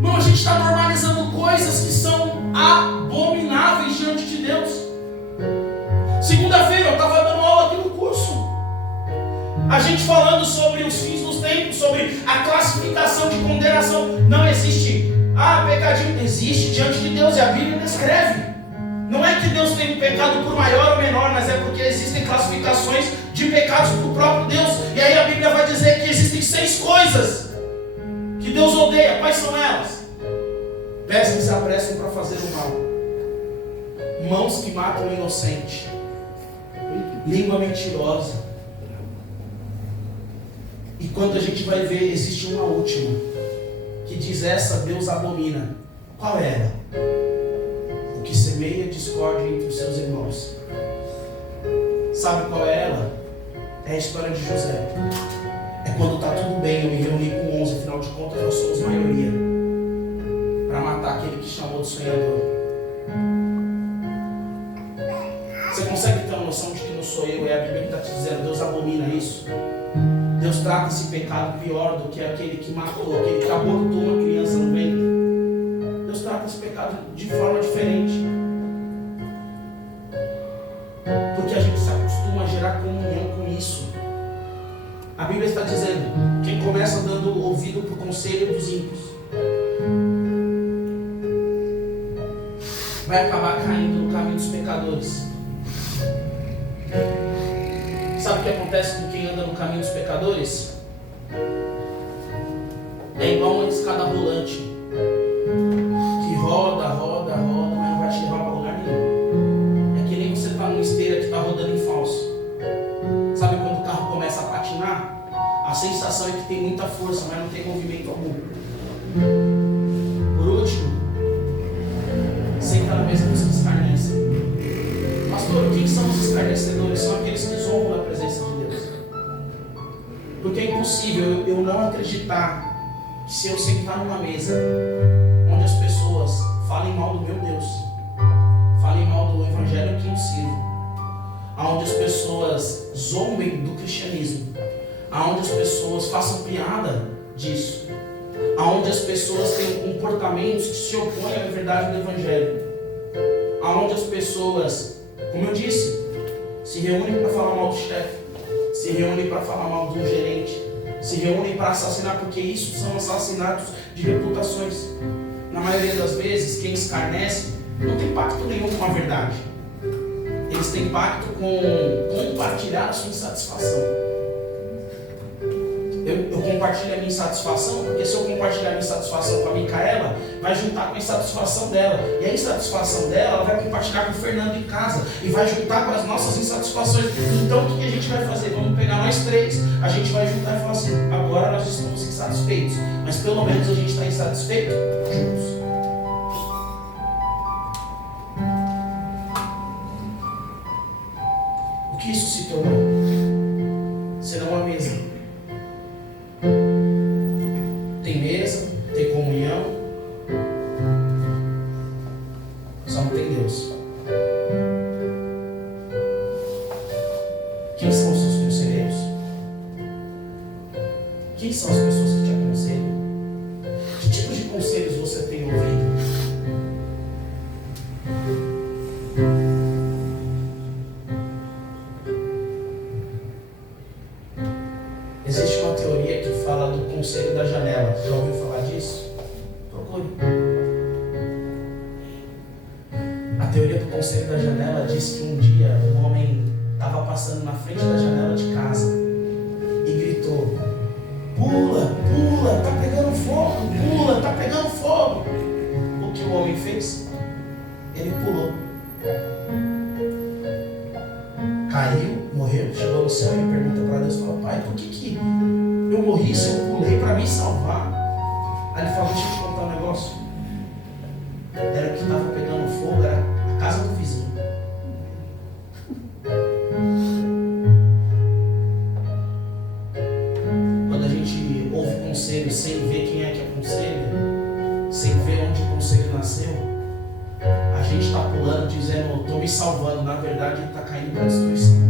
Não, a gente está normalizando coisas que são abomináveis diante de Deus. Segunda-feira eu estava dando aula aqui no curso. A gente falando sobre os fins dos tempos, sobre a classificação de condenação. Não existe, pecadinho. Existe diante de Deus e a Bíblia descreve. Deus tem pecado por maior ou menor, mas é porque existem classificações de pecados para o próprio Deus. E aí a Bíblia vai dizer que existem 6 coisas que Deus odeia. Quais são elas? Pés que se apressam para fazer o mal, mãos que matam o inocente, língua mentirosa. E quando a gente vai ver, existe uma última que diz: essa Deus abomina. Qual é ela? O que semeia discórdia entre os seus irmãos. Sabe qual é ela? É a história de José. É quando está tudo bem, eu me reuni com 11, afinal de contas nós somos maioria, para matar aquele que chamou de sonhador. Você consegue ter uma noção de que não sou eu, é a Bíblia que está te dizendo: Deus abomina isso. Deus trata esse pecado pior do que aquele que matou, aquele que abortou uma criança no ventre. Deus trata esse pecado de forma diferente. Porque a gente se acostuma a gerar comunhão com isso. A Bíblia está dizendo: quem começa dando ouvido para o conselho dos ímpios vai acabar caindo no caminho dos pecadores. Sabe o que acontece com quem anda no caminho dos pecadores? É igual uma escada rolante que roda, roda, roda, mas não vai te levar para lugar nenhum. É que nem você está numa esteira que está rodando em falso. Sabe quando o carro começa a patinar? A sensação é que tem muita força, mas não tem movimento algum. Por último, senta na mesa dos que escarnecem. Pastor, quem são os escarnecedores? São aqueles que zombam da presença de Deus. Porque é impossível eu não acreditar que se eu sentar numa mesa onde as pessoas falem mal do meu Deus, falem mal do evangelho que eu sirvo, aonde as pessoas zombem do cristianismo, aonde as pessoas façam piada disso, aonde as pessoas tenham comportamentos que se opõem à verdade do evangelho, aonde as pessoas, como eu disse, se reúnem para falar mal do chefe, se reúnem para falar mal do gerente, se reúnem para assassinar, porque isso são assassinatos de reputações. Na maioria das vezes, quem escarnece não tem pacto nenhum com a verdade. Eles têm pacto com compartilhar a sua insatisfação. Eu compartilho a minha insatisfação, porque se eu compartilhar a minha insatisfação com a Micaela, vai juntar com a insatisfação dela. E a insatisfação dela, ela vai compartilhar com o Fernando em casa. E vai juntar com as nossas insatisfações. Então o que a gente vai fazer? Vamos pegar nós 3. A gente vai juntar e falar assim: agora nós estamos insatisfeitos. Mas pelo menos a gente está insatisfeito juntos. O que isso se tornou? Senão uma mesa. Tem mesa, tem comunhão, só não tem Deus. Quem são os seus conselheiros? Quem são as pessoas que te aconselham? Que tipos de conselhos você tem ouvido? Existe uma teoria que fala do conselho da janela. Já ouviu falar disso? Procure. A teoria do conselho da janela diz que um dia um homem estava passando na frente da janela de casa e gritou: pula, pula, tá pegando fogo, pula, tá pegando fogo. O que o homem fez? Ele pulou. Caiu, morreu, chegou no céu e pergunta para Deus, fala: Pai, por que eu morri se eu pulei para me salvar? Aí ele fala: deixa eu te contar um negócio. Era o que estava pegando fogo, era a casa do vizinho. Quando a gente ouve conselho sem ver quem é que aconselha, sem ver onde o conselho nasceu, a gente está pulando, dizendo: estou me salvando. Na verdade, ele está caindo para a destruição.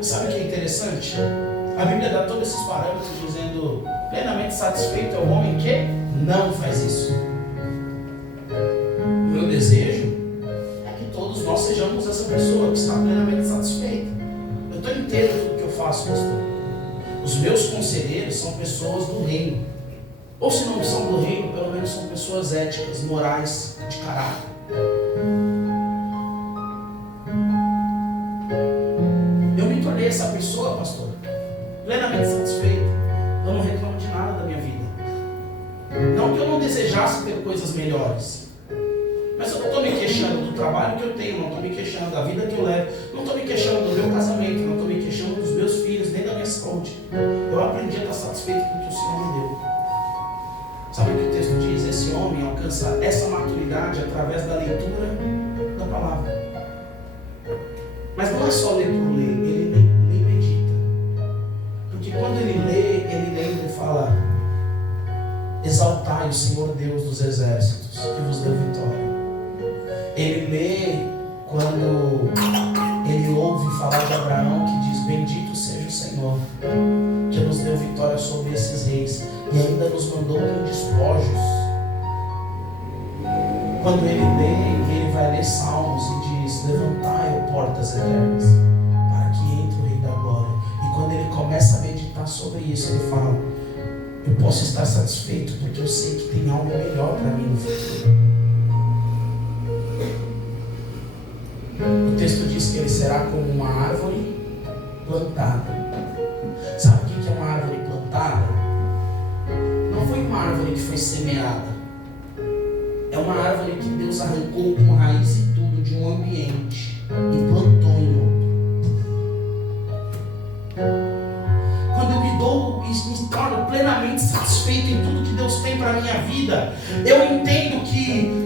Sabe o que é interessante? A Bíblia dá todos esses parâmetros dizendo: plenamente satisfeito é o homem que não faz isso. O meu desejo é que todos nós sejamos essa pessoa que está plenamente satisfeita. Eu estou inteiro em tudo que eu faço, pastor. Os meus conselheiros são pessoas do reino. Ou se não são do reino, pelo menos são pessoas éticas, morais, de caráter. Eu me tornei essa pessoa, pastor, plenamente satisfeito. Eu não reclamo de nada da minha vida. Não que eu não desejasse ter coisas melhores, mas eu não estou me queixando do trabalho que eu tenho, não estou me queixando da vida que eu levo, não estou me queixando do meu casamento, não estou me queixando dos meus filhos, nem da minha saúde. Eu aprendi a estar satisfeito com o que o Senhor me deu. Sabe o que o texto diz? Esse homem alcança essa maturidade através da leitura da palavra. Mas não é só ler por ler, ele lê e medita. Porque quando ele lembra e fala: exaltai o Senhor Deus dos exércitos, que vos deu vitória. Ele lê quando ele ouve falar de Abraão, que diz: bendito seja o Senhor, que nos deu vitória sobre esses reis e ainda nos mandou com despojos. Quando ele lê, ele vai ler Salmos e diz: levantai, ó portas eternas, para que entre o Rei da Glória. E quando ele começa a meditar sobre isso, ele fala: eu posso estar satisfeito porque eu sei que tem algo melhor para mim no futuro. O texto diz que ele será como uma árvore plantada. Sabe o que é uma árvore plantada? Não foi uma árvore que foi semeada. É uma árvore que Deus arrancou com raiz e tudo de um ambiente e plantou em outro. Quando eu me dou e me torno plenamente satisfeito em tudo que Deus tem para a minha vida, eu entendo que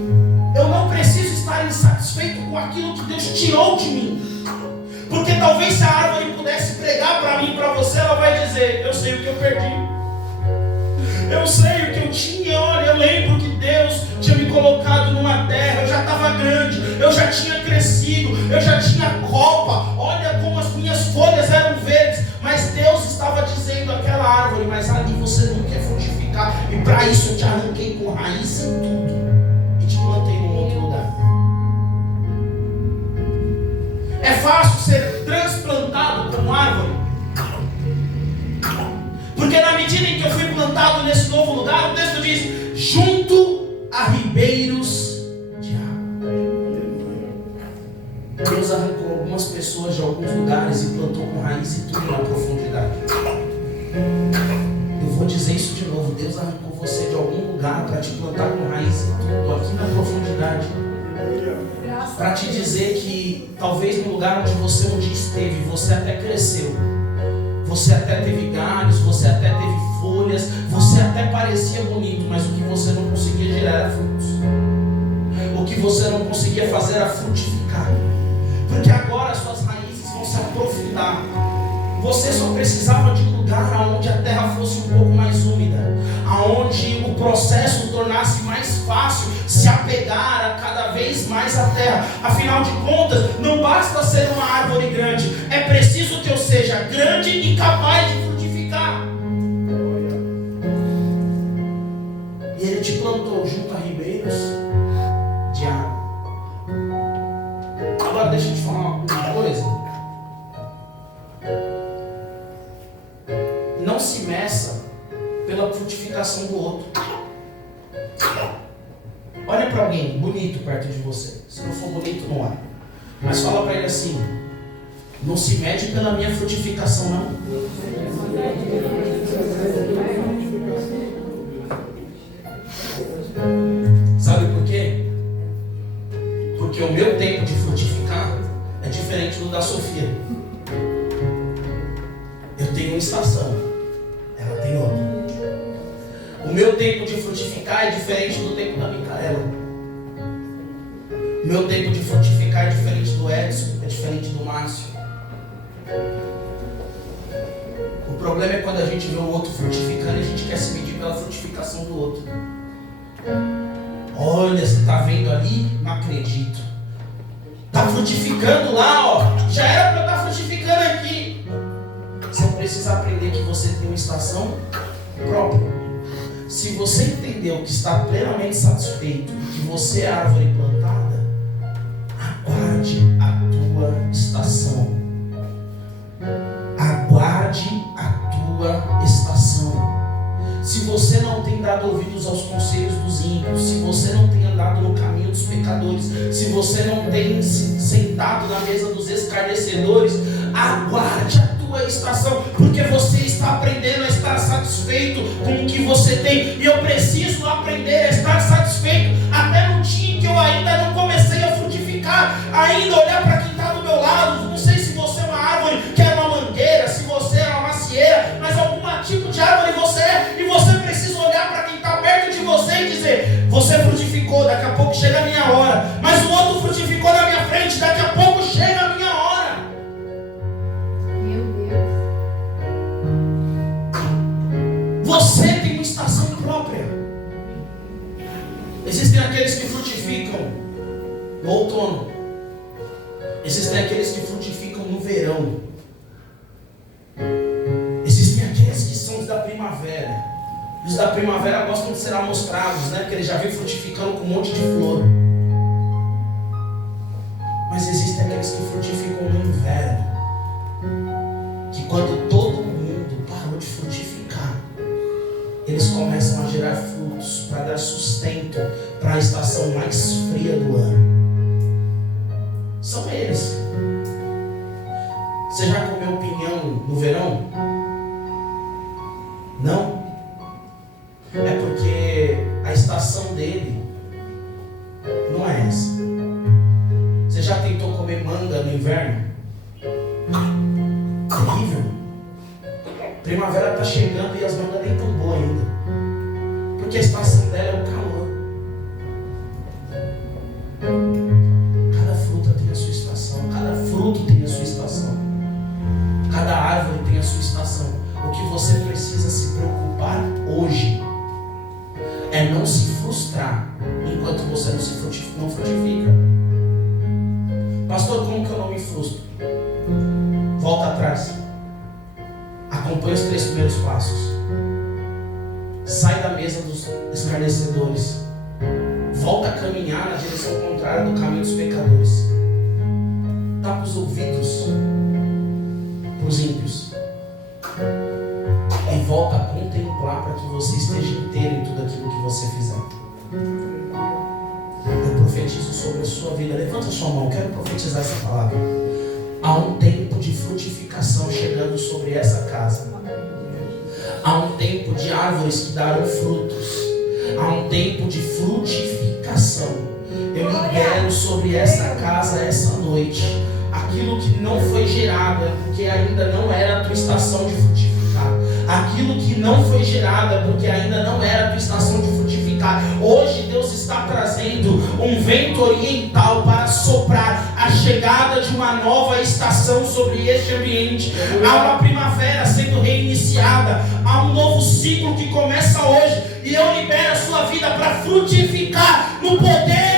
eu não preciso estar insatisfeito com aquilo que Deus tirou de mim. Porque talvez se a árvore pudesse pregar para mim e para você, ela vai dizer: eu sei o que eu perdi. Eu sei o que eu tinha. Olha, eu lembro que Deus tinha me colocado numa terra. Eu já estava grande, eu já tinha crescido, eu já tinha copa. Olha como as minhas folhas eram verdes. Mas Deus estava dizendo àquela árvore: mas ali você não quer frutificar. E para isso eu te arranquei com raiz e tudo e te plantei num outro lugar. É fácil ser transplantado como árvore, porque na medida em que eu fui plantado nesse novo lugar, o texto diz: junto a ribeiros de água. Deus arrancou algumas pessoas de alguns lugares e plantou com raiz e tudo na profundidade. Eu vou dizer isso de novo: Deus arrancou você de algum lugar para te plantar com raiz e tudo aqui na profundidade, para te dizer que talvez no lugar onde você um dia esteve, você até cresceu, você até teve galhos, você até teve folhas, você até parecia bonito, mas o que você não conseguia gerar era frutos. O que você não conseguia fazer era frutificar. Porque agora as suas raízes vão se aprofundar. Você só precisava de um lugar onde a terra fosse um pouco mais úmida, aonde o processo tornasse mais fácil se apegar a cada vez mais à terra. Afinal de contas, não basta ser uma árvore grande, é preciso que eu seja grande e capaz de frutificar. E ele te plantou junto a ribeiros de água. Agora deixa eu te falar uma coisa. Não se meça pela frutificação do outro. Olha para alguém bonito perto de você. Se não for bonito, não é. Mas fala para ele assim: não se mede pela minha frutificação, não. Sabe por quê? Porque o meu tempo de frutificar é diferente do da Sofia. Eu tenho uma estação, ela tem outra. O meu tempo de frutificar é diferente do tempo da Micaela. O meu tempo de frutificar é diferente do Edson, é diferente do Márcio. O problema é quando a gente vê o outro frutificando e a gente quer se medir pela frutificação do outro. Olha, você está vendo ali? Não acredito. Está frutificando lá, ó. Já era para estar frutificando aqui. Você precisa aprender que você tem uma estação própria. Se você entendeu que está plenamente satisfeito e que você é a árvore plantada, aguarde a tua estação. Aguarde a tua estação. se você não tem dado ouvidos aos conselhos dos ímpios, se você não tem andado no caminho dos pecadores, se você não tem se sentado na mesa dos escarnecedores, aguarde a tua estação, porque você está aprendendo a estar satisfeito com o que você tem, e eu preciso aprender a estar satisfeito até no dia que eu ainda não comecei a frutificar, ainda olhar para quem está do meu lado. Não sei se você é uma árvore que é uma mangueira, se você é uma macieira, mas algum tipo de árvore você é, e você precisa olhar para quem está perto de você e dizer: você frutificou, daqui a pouco chega a minha hora, mas o outro frutificou na minha frente, daqui a pouco chega a minha hora. Meu Deus. Você tem uma estação própria. Existem aqueles que frutificam no outono, existem aqueles que frutificam no verão, existem aqueles que são os da primavera. Os da primavera gostam de ser amostrados, né? Porque eles já vêm frutificando com um monte de flor. Mas existem aqueles que frutificam no inverno, que quando todo mundo parou de frutificar, eles começam a gerar frutos para dar sustento para a estação mais fria do ano. São eles. Você já comeu pinhão no verão? Não? É porque a estação dele não é essa. Você já tentou comer manga no inverno? Terrível. Primavera está chegando e as mangas nem tão boas ainda, porque a estação dela é o calor. Cada fruta tem a sua estação, cada fruto tem a sua estação, cada árvore tem a sua estação. O que você precisa se preocupar hoje é não se frustrar enquanto você não frutifica. Pastor, como que eu não me frustro? Volta atrás. Acompanhe os 3 primeiros passos. Sai da mesa dos escarnecedores. Volta a caminhar na direção contrária do caminho dos pecadores. Tapa os ouvidos para os ímpios e volta a contemplar para que você esteja inteiro em tudo aquilo que você fizer. Eu profetizo sobre a sua vida. Levanta a sua mão, eu quero profetizar essa palavra. Há um tempo de frutificação chegando sobre essa casa. Há um tempo de árvores que darão frutos. Há um tempo de frutificação. Eu libero sobre essa casa essa noite. Aquilo que não foi gerado é porque ainda não era a tua estação de frutificar. Aquilo que não foi gerado é porque ainda não era a tua estação de frutificar. Hoje Deus está trazendo um vento oriental para soprar a chegada de uma nova estação sobre este ambiente. Há uma primavera sendo reiniciada. Há um novo ciclo que começa hoje. E eu libero a sua vida para frutificar no poder